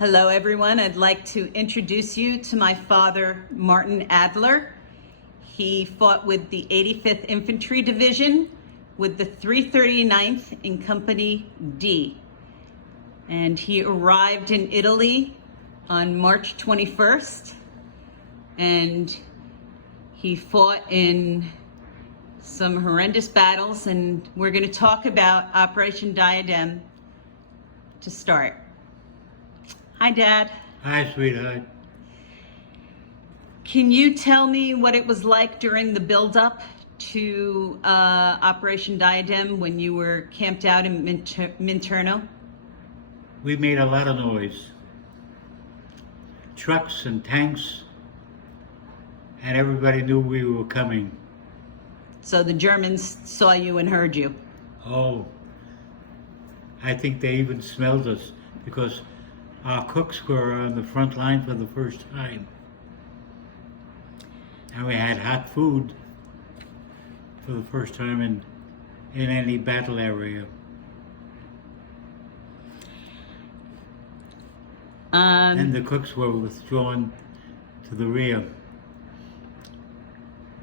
Hello everyone, I'd like to introduce you to my father, Martin Adler. He fought with the 85th Infantry Division with the 339th in Company D. And he arrived in Italy on March 21st. And he fought in some horrendous battles, and we're going to talk about Operation Diadem to start. Hi, Dad. Hi, sweetheart. Can you tell me what it was like during the build-up to Operation Diadem when you were camped out in Minturno? We made a lot of noise. Trucks and tanks, and everybody knew we were coming. So the Germans saw you and heard you? Oh, I think they even smelled us because our cooks were on the front line for the first time. And we had hot food for the first time in any battle area. And the cooks were withdrawn to the rear.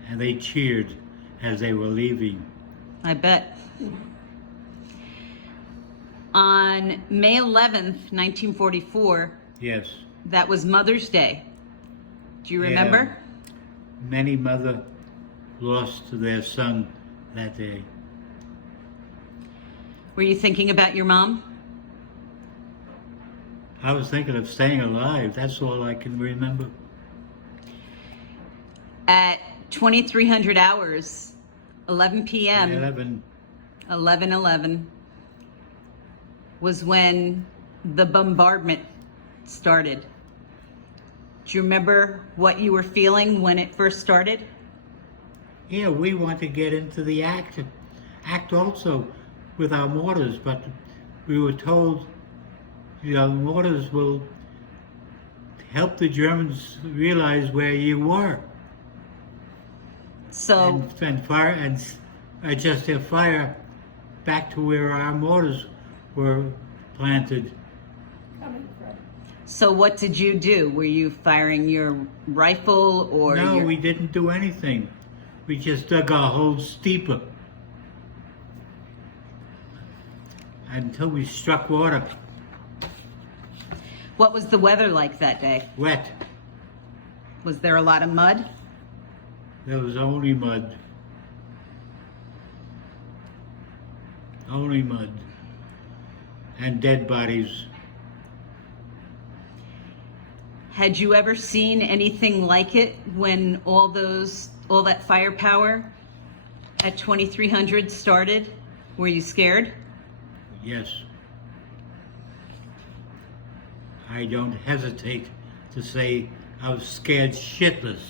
And they cheered as they were leaving. I bet. On May 11th, 1944, Yes. that was Mother's Day. Do you remember? Many mothers lost their son that day. Were you thinking about your mom? I was thinking of staying alive. That's all I can remember. At 2300 hours, 11 p.m. 11:11 was when the bombardment started. Do you remember what you were feeling when it first started? Yeah, we want to get into the act also with our mortars, but we were told, mortars will help the Germans realize where you were. So and fire and adjust their fire back to where our mortars were planted. So what did you do? Were you firing your rifle or? No, we didn't do anything. We just dug our holes deeper until we struck water. What was the weather like that day? Wet. Was there a lot of mud? There was only mud. Only mud. And dead bodies. Had you ever seen anything like it when all that firepower at 2300 started? Were you scared? Yes. I don't hesitate to say I was scared shitless.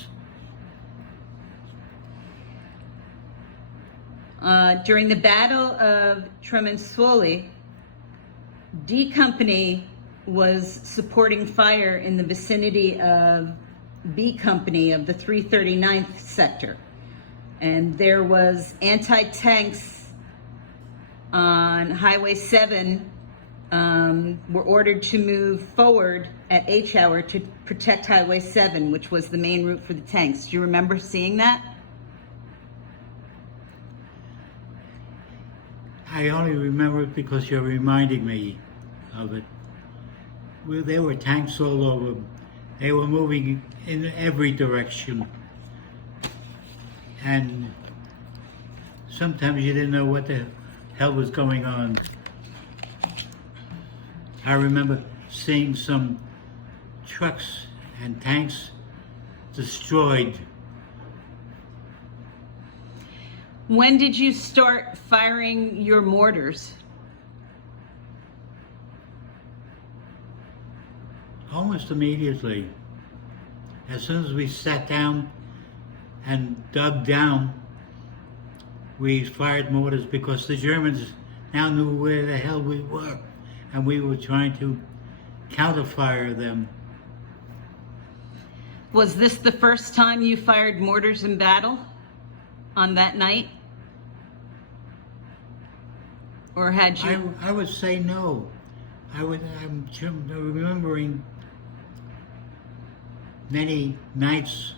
During the Battle of Tremonsuoli, D Company was supporting fire in the vicinity of B Company of the 339th sector. And there was anti-tanks on Highway 7 were ordered to move forward at H hour to protect Highway 7, which was the main route for the tanks. Do you remember seeing that? I only remember it because you're reminding me of it. There were tanks all over. They were moving in every direction. And sometimes you didn't know what the hell was going on. I remember seeing some trucks and tanks destroyed. When did you start firing your mortars? Almost immediately. As soon as we sat down and dug down, we fired mortars because the Germans now knew where the hell we were, and we were trying to counterfire them. Was this the first time you fired mortars in battle on that night? Or had you? I would say no. I'm remembering many nights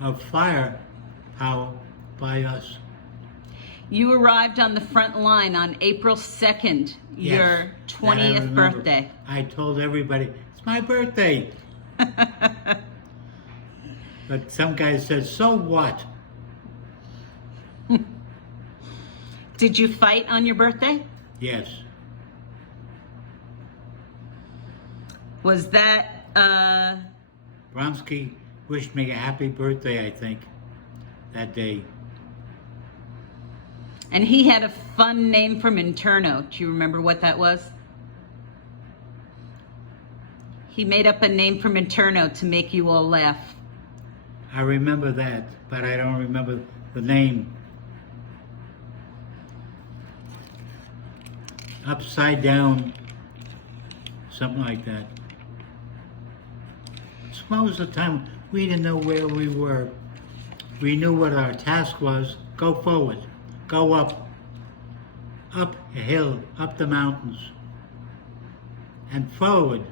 of firepower by us. You arrived on the front line on April 2nd, Yes, your that I 20th remember. birthday. I told everybody, it's my birthday. But some guy said, so what? Did you fight on your birthday? Yes. Was that, Bronsky wished me a happy birthday, I think, that day. and he had a fun name from Interno. Do you remember what that was? He made up a name from Interno to make you all laugh. I remember that, but I don't remember the name. Upside down, something like that. Most of the time, we didn't know where we were. We knew what our task was. Go forward, go up a hill, up the mountains, and forward.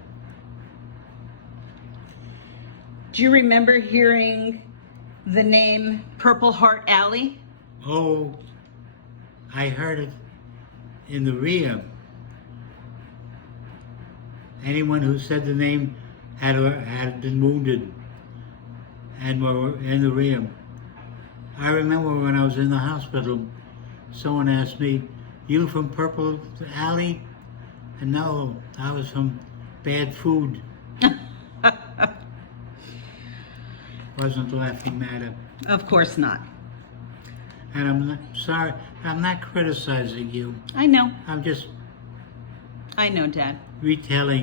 Do you remember hearing the name Purple Heart Alley? Oh, I heard it in the rear. Anyone who said the name had been wounded and were in the rear. I remember when I was in the hospital, someone asked me, "You from Purple Alley?" And no, I was from bad food. Wasn't laughing matter. Of course not. And I'm not, sorry, I'm not criticizing you. I know. I'm just I know, Dad. retelling